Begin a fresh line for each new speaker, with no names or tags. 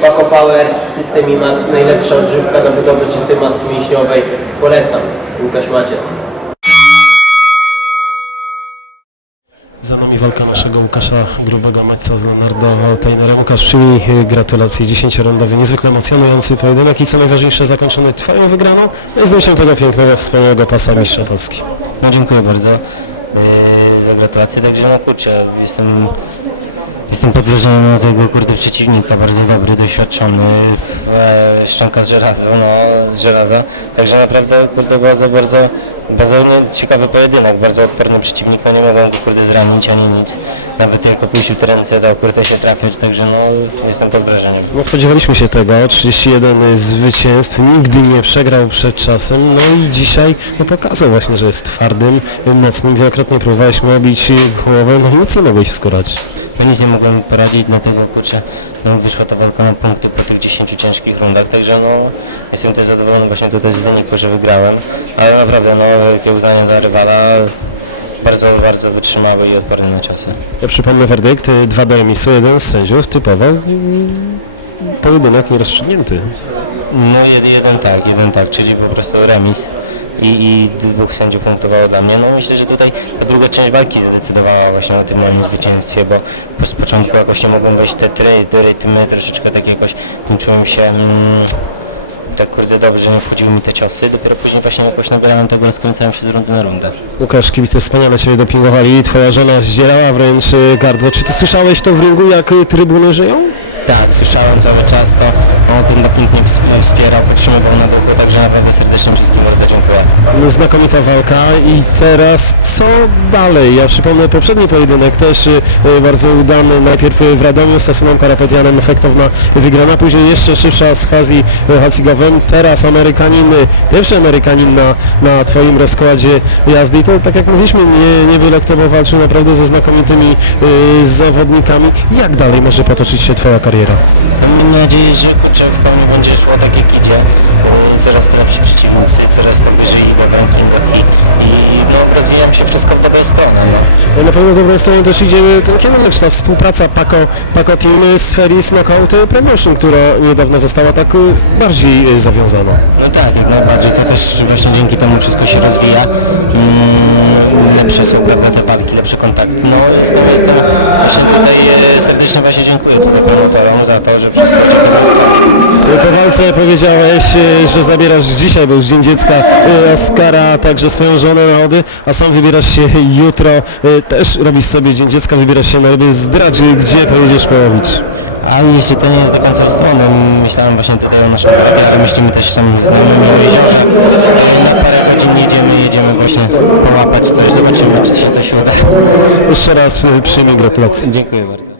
Paco Power, System IMAX, najlepsza odżywka na budowę czystej masy mięśniowej. Polecam. Łukasz Maciec.
Za nami walka naszego Łukasza Grubego Maćca z Leonardo Tainerem. Łukasz, przyjmij e, gratulacje. 10-rundowy, niezwykle emocjonujący pojedynek i co najważniejsze zakończony Twoją wygraną no i zdjęciem tego pięknego, wspaniałego pasa mistrza Polski.
No dziękuję bardzo yy, za gratulacje, także no kurczę, jestem, jestem pod wrażeniem tego kurde przeciwnika, bardzo dobry, doświadczony, e, szczęka z żelaza, no z żelaza, także naprawdę kurde bardzo, bardzo, bardzo ciekawy pojedynek, bardzo odporny przeciwnik, no nie mogłem go kurde zranić ani nic, nawet jak opuścił te ręce, dał kurde się trafiać, także no jestem pod wrażeniem.
No spodziewaliśmy się tego, 31 zwycięstw, nigdy nie przegrał przed czasem, no i dzisiaj no, pokazał właśnie, że jest twardym, mocnym, wielokrotnie próbowałeś mu obić głowę, no i nic nie mogłeś wskorać.
Ja nic nie mogłem poradzić, dlatego kurczę, no, wyszła ta walka na punkty po tych 10 ciężkich rundach, także no jestem też zadowolony właśnie tutaj z wyniku, że wygrałem, ale naprawdę no wielkie uznanie dla rywala, bardzo, bardzo wytrzymały i odporny na czasy.
Ja przypomnę werdykt, 2 do emisu, jeden z sędziów typował pojedynek nierozstrzygnięty.
No jed, jeden tak, jeden tak, czyli po prostu remis. I, I dwóch sędziów punktowało dla mnie. No myślę, że tutaj ta druga część walki zadecydowała właśnie o tym moim zwycięstwie, bo po z początku jakoś nie mogłem wejść w te try, te rytmy, troszeczkę tak jakoś czułem się mm, tak kurde dobrze, nie wchodziły mi te ciosy, dopiero później właśnie jakoś nabierałem tego, rozkręcałem się z rundy na rundę.
Łukasz, kibice wspaniale Ciebie dopingowali, Twoja żona zdzierała wręcz y, gardło. Czy Ty słyszałeś to w ringu, jak y, trybuny żyją?
Tak, słyszałem cały czas to, on tym pięknie ws- wspierał, podtrzymywał na duchu, także naprawdę serdecznie wszystkim bardzo dziękuję.
Znakomita walka i teraz co dalej? Ja przypomnę poprzedni pojedynek, też y, y, bardzo udany, najpierw y, w Radomiu z Sasunem Karapetianem, efektowna wygrana, później jeszcze szybsza z Hazi Hacigowem, teraz Amerykanin, pierwszy Amerykanin na, na Twoim rozkładzie jazdy i to tak jak mówiliśmy, nie, niewiele kto bo walczył naprawdę ze znakomitymi y, zawodnikami. Jak dalej może potoczyć się Twoja kariera?
Mam nadzieję, że w pełni będzie szło tak jak idzie. Coraz to lepsi przeciwnicy, coraz to wyżej idę w rankingach i, i no, rozwijam się wszystko w dobrą stronę. No.
Na pewno w dobrą stronę też idzie ten kierunek, czy ta współpraca Paco, Paco Team z Ferris Knockout Promotion, która niedawno została tak y, bardziej y, zawiązana.
no tak, jak najbardziej. To też właśnie dzięki temu wszystko się rozwija. Mm, lepsze są prawda, te walki, lepsze kontakty. No jestem, jestem właśnie tutaj e, serdecznie właśnie dziękuję tutaj promotorom za to, że wszystko idzie dobrą stronę.
Po walce powiedziałeś, y, że zabierasz dzisiaj, bo już Dzień Dziecka y, Oskara, także swoją żonę na Ody, a sam wybierasz się jutro, też robisz sobie Dzień Dziecka, wybierasz się na Ody, zdradź, gdzie pojedziesz połowić.
A jeśli to nie jest do końca ustalone, myślałem właśnie tutaj o naszym kolegie, ale myślimy też tam znajomymi o jeziorze. E, Na parę godzin jedziemy, jedziemy właśnie połapać coś, zobaczymy czy się coś uda.
Jeszcze raz y, przyjmij gratulacje.
Dziękuję bardzo.